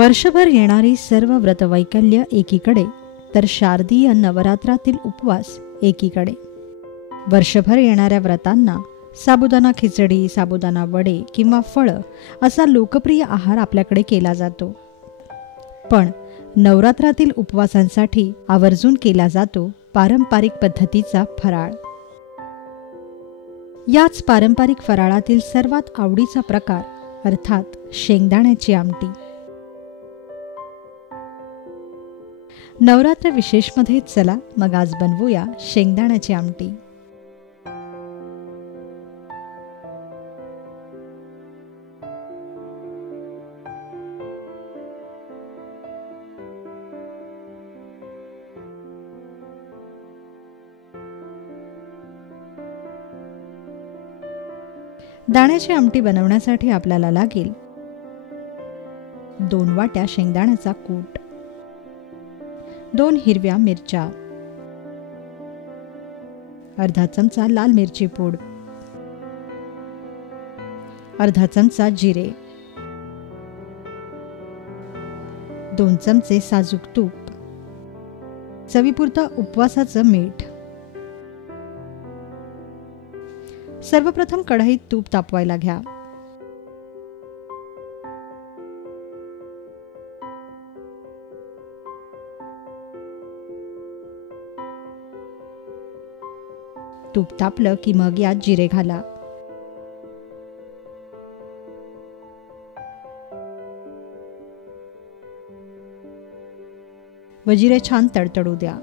वर्षभर येणारी सर्व व्रतवैकल्य एकीकडे, तर शारदीय नवरात्रातील उपवास एकीकडे. वर्षभर येणाऱ्या व्रतांना साबुदाणा खिचडी, साबुदाणा वडे किंवा फळं असा लोकप्रिय आहार आपल्याकडे केला जातो. पण नवरात्रातील उपवासांसाठी आवर्जून केला जातो पारंपरिक पद्धतीचा फराळ. याच पारंपरिक फराळातील सर्वात आवडीचा प्रकार अर्थात शेंगदाण्याची आमटी. नवरात्र विशेषमध्ये चला मग आज बनवूया शेंगदाण्याची आमटी. दाण्याची आमटी बनवण्यासाठी आपल्याला लागेल 2 वाट्या शेंगदाण्याचा कूट, 2 हिरव्या मिरच्या, अर्धा चमचा लाल मिरची पूड, अर्धा चमचा जिरे, 2 चमचे साजूक तूप, चवीपुरतं उपवासाचं मीठ. सर्वप्रथम कढईत तूप तापवायला घ्या. तूप तापलं की मग यात जिरे घाला. व जिरे छान तडतडू द्या.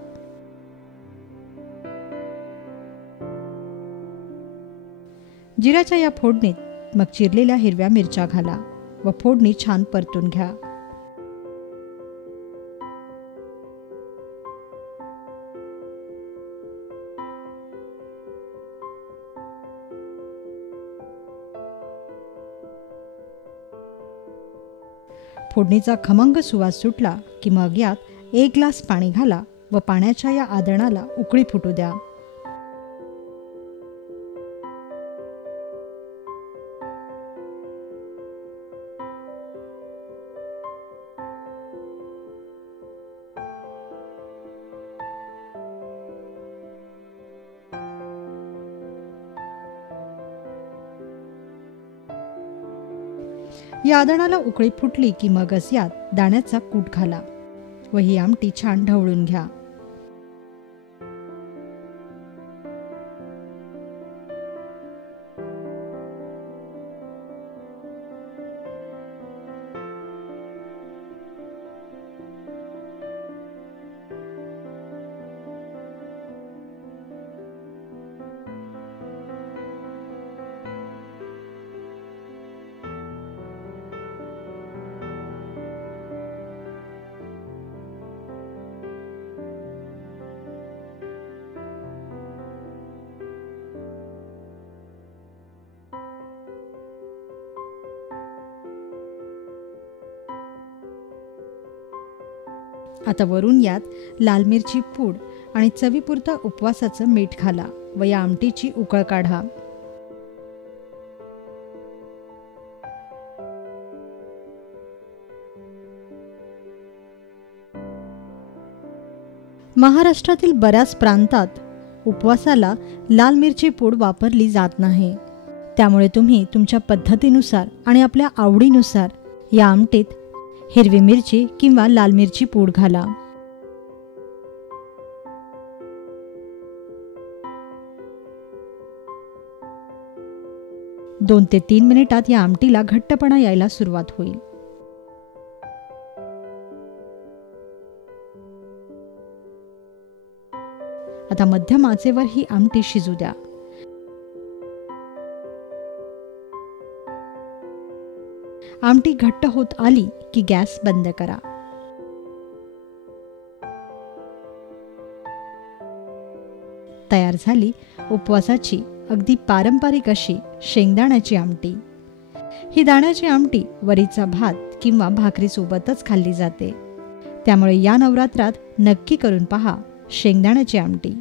जिऱ्याच्या या फोडणीत मग चिरलेल्या हिरव्या मिरच्या घाला व फोडणी छान परतून घ्या. फोडणीचा खमंग सुवास सुटला की मग यात 1 ग्लास पाणी घाला व पाण्याच्या या आदणाला उकळी फुटू द्या. या आदणाला उकळी फुटली की मगच यात दाण्याचा कूट घाला व ही आमटी छान ढवळून घ्या. आता वरून यात लाल मिरची पूड आणि चवीपुरतं उपवासाचं मीठ घाला व या आमटीची उकळ काढा. महाराष्ट्रातील बऱ्याच प्रांतात उपवासाला लाल मिरची पूड वापरली जात नाही. त्यामुळे तुम्ही तुमच्या पद्धतीनुसार आणि आपल्या आवडीनुसार या आमटीत हिरवी मिरची किंवा लाल मिरची पूड घाला. दोन ते 3 मिनिटात या आमटीला घट्टपणा यायला सुरुवात होईल. आता मध्यम आचेवर ही आमटी शिजू द्या. आमटी घट्ट होत आली की गॅस बंद करा. तयार झाली उपवासाची अगदी पारंपरिक अशी शेंगदाण्याची आमटी. ही दाण्याची आमटी वरीचा भात किंवा भाकरीसोबतच खाल्ली जाते. त्यामुळे या नवरात्रात नक्की करून पहा शेंगदाण्याची आमटी.